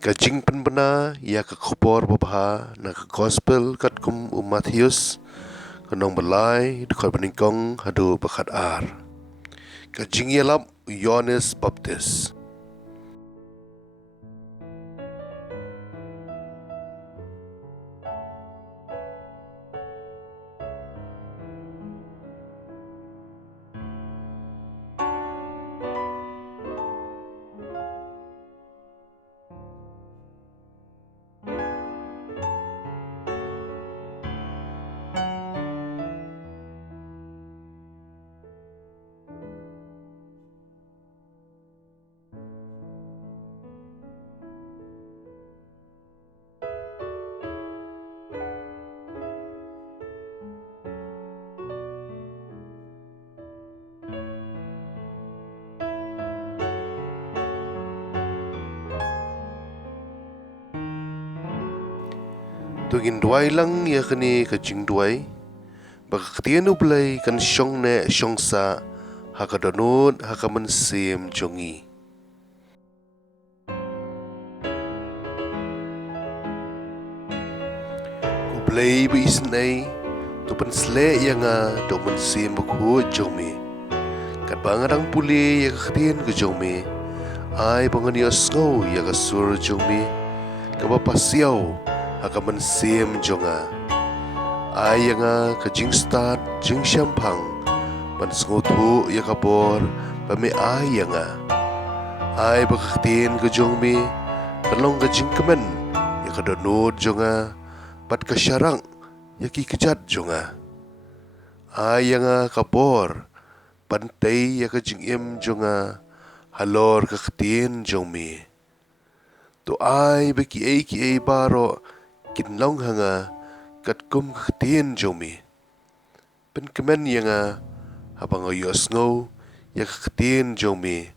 Ka jingpynbna ia ka Khubor Babha na ka Kospel kat kum Matthews kanong balay dekat beningkong hadu bakat ar. Ka Jingialap Ioannis baptis. Tugin duai lang ia kini ka jing duai. Baka katian ublay kan syong ne syong sa haka donut haka mensim jongi. Ublay beisnay tupan sle yang do mensim Bakhuid jongi. Kat bangarang pule ia katian ke jongi. Ai bangani asngau ia ka sur jongi. Kaba pasiau haka mensim jonga. Ai yang ka jingstat jing syampang pan sengotu ya kabor pame ai yang ai bakaktin ke jongmi kalong ka jingkemen ya ka donut jonga pat ka syarang ya ki kejat jonga. Ai yang kabor pantai ya ka jingim jonga halor ka ktin jongmi. Tu ai beki ai baro kinlong hanga kat kum ktin jomi. Pen kemen yang habang ayos ngau ya ktin jomi.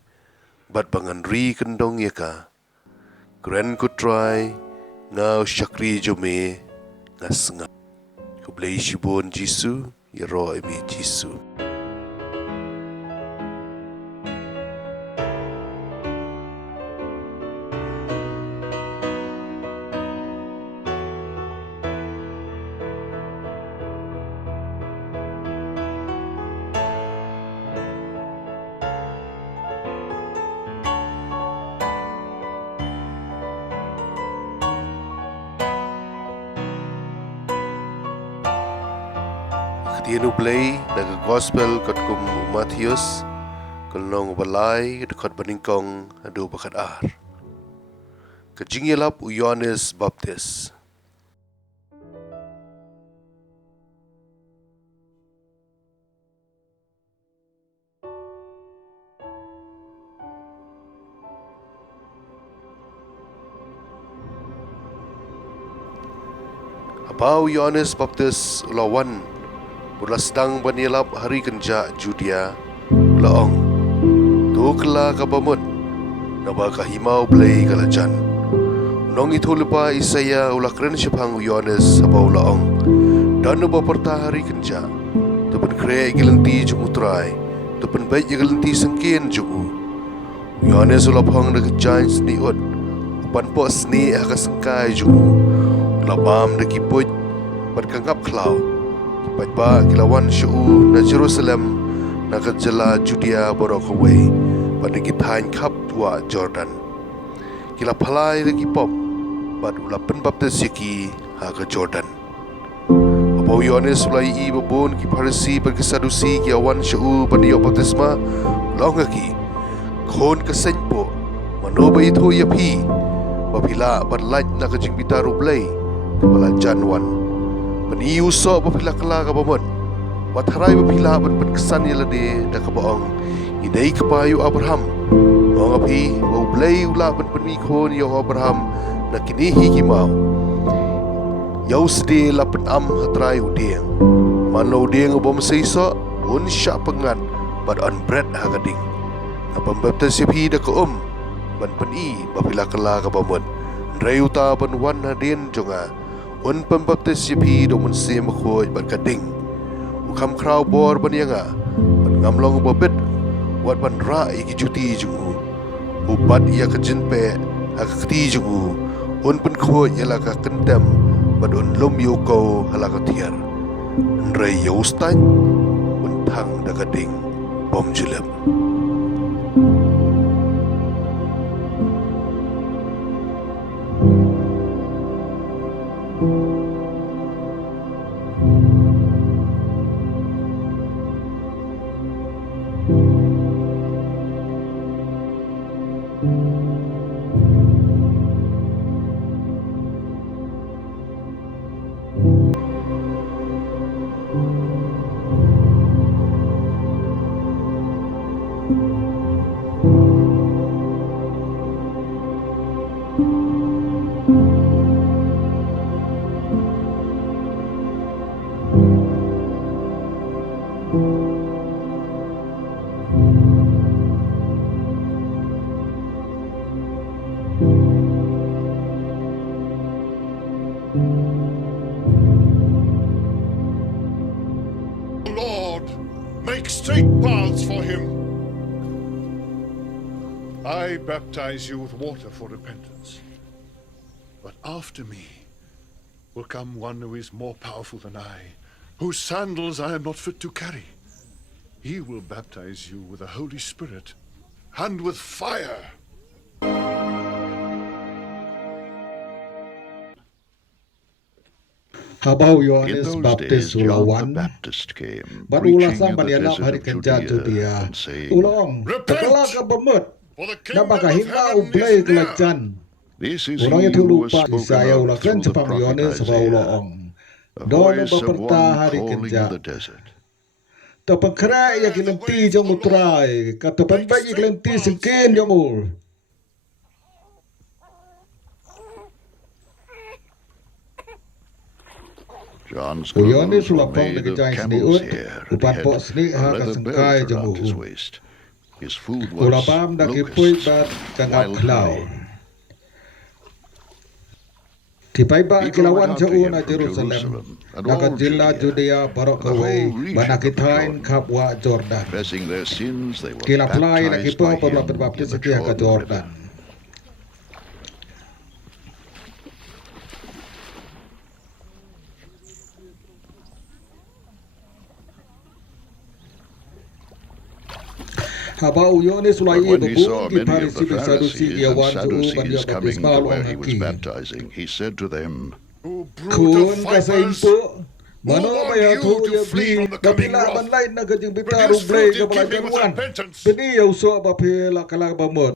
Bat bangan ri kendong ya ka. Kren ku try ngau syakri jomi ngasnga. Kublay shibon Jisu ya roh emi Jisu. Katian ublay naga Kospel kat kum Matthews kalong balay dekat beningkong hadu bakat ar. Ka Jingialap Ioannis baptis. Abau Ioannis baptis lawan Pula sedang banialap hari kenja Judea Laong tu kela kabamut naba kahimau blay kalajan nong itu lepa Isaya ulah keren syapang Ioannis abau Laong dan naba perta hari kenja tupen kre gelenti jumutrai tupen baik gelenti sengkin jugu Ioannis ulah phang de kejain sniut upan po sni haka sengkai jugu ulah bam de kiput berkangkap klau Pajba kilawan syu'u na Jerusalem na kajala Judea borokaway panigithain kap tua Jordan. Kila palay lagi pop bad ulapan baptis yaki ha ka Jordan. Apaw Ioannis ulay i babon ki Parish pagkasadusi ki awan syu'u paniyo baptisma ulang aki kon kasenpo manoba ito yapi babila badlaj na kajingbita rublay kapala Janwan. Paniu so bapila kala ka bamon. Watharay bapila ban kesan yala de da kabaong. Idai kapayu Abraham. Mga pi baublay ula ban panikon yo Abraham na kinihi kimau. Yaw sede lapan hatray udeng. Manlo udeng ubam seiso un sya pengat bad on bread hagading. Ngapam baptis yapi da kaum ban pani bapila kala ka bamon. Rayuta ban wan hadin jonga. Un pembaptis yapi do mensim Bakhuid berkading. Ukam krau bor banianga. Ban ngamlong babit wat ban ra iki juti jungu. Ubat ia kejinpe hakakti jungu un penkho yalaka kendam badun lom yoko halaka tiar nrei yostan un thang dagading bom julem. Lord, make straight paths for him. I baptize you with water for repentance. But after me will come one who is more powerful than I, whose sandals I am not fit to carry. He will baptize you with the Holy Spirit and with fire. Habau In Ioannis those Baptis days, John the ulawan, Baptist came, but ula preaching sang in the banialap desert hari of kenja Judea, Judea, and saying, ulong Repent! takala ka bemut, For the na kingdom baka of himba heaven ublay is near. kelajan. This is Ulang he itu who was lupa spoken Isaya of ulang through the cempam prophet Ioannis ba Isaiah, ulong. a Dolo voice of baperta one hari calling in kenja. the desert. Ta pengkera ya kilenti jong utrai, kata penbayi kilenti sengkin jong ul. John's Ioannis clothes were ulapong made of nakijay seni camel's ut, hair, and he upan had po seni a ha leather kasengkai belt jong around his ul. waist. His food was Ulapam nakipui locusts, bat kangap wild klau. honey. Kipaiba People went kilawan out sa to him una from Jerusalem, Jerusalem and all nakadila Judea Judea, and the whole barokaway, region of the banakitain Jordan. kapwa Jordan. Confessing their sins, they were Kilaplay baptized by nakipo pabla him in perbaptis the sekia ka Jordan River. Jordan. Haba Ioannis But ulai when he saw babun ki many of the Parish Sadusi Pharisees dia and wan su bandia Sadducees coming baptismal to where ong he was haki. baptizing, he said to them, O brood Kun of kasa vipers, impo, who mano warned baya you tu to ya flee bi from the coming bapila ban wrath? lain na kajing Produce bitaru fruit blay in ka balai keeping with jaruan. repentance. Bini ya uso bapila kala bamut.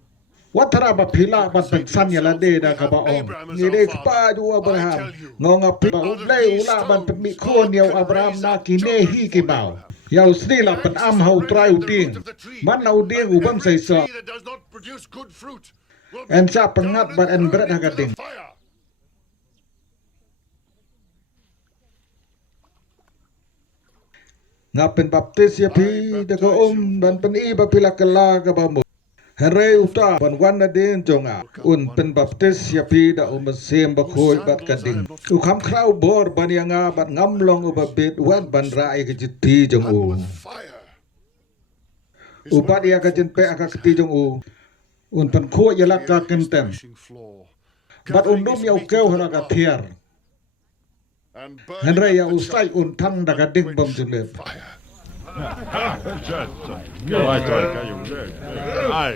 Watara bapila ban Say to pensan ya yourself, lade we da ka have baong. Abraham as our Ngide father. kpa ju I Abraham. tell you Ngonga pi that ba out of ublay these ula ban penmi stones, kon God ya can Abraham raise na up kine children hi for ki mau. Abraham. Ya usni The la pen axe am is hau already trai at the root uding. of the tree, Man na uding and ubam every say so. tree that does not produce good fruit will be En sa cut down pengat ban and en thrown berat into the hagading. fire. Ngapin baptis ya pi da ka dan pen i bapila kala ka bamu. Henry uta ban wan na din jonga un pen baptis ya pi da sem bakhoid bat kading. U kham krau bor ban yanga bat ngamlong u babit wan ban rai ke jiti jong And u. with fire. U bat ya ka jen pe aka kti jong u. Un pen kho ya la ka kentem. Bat undum ya u keu hana ka thiar. Henry ya usai un thang da ka ding bom julep. Ai,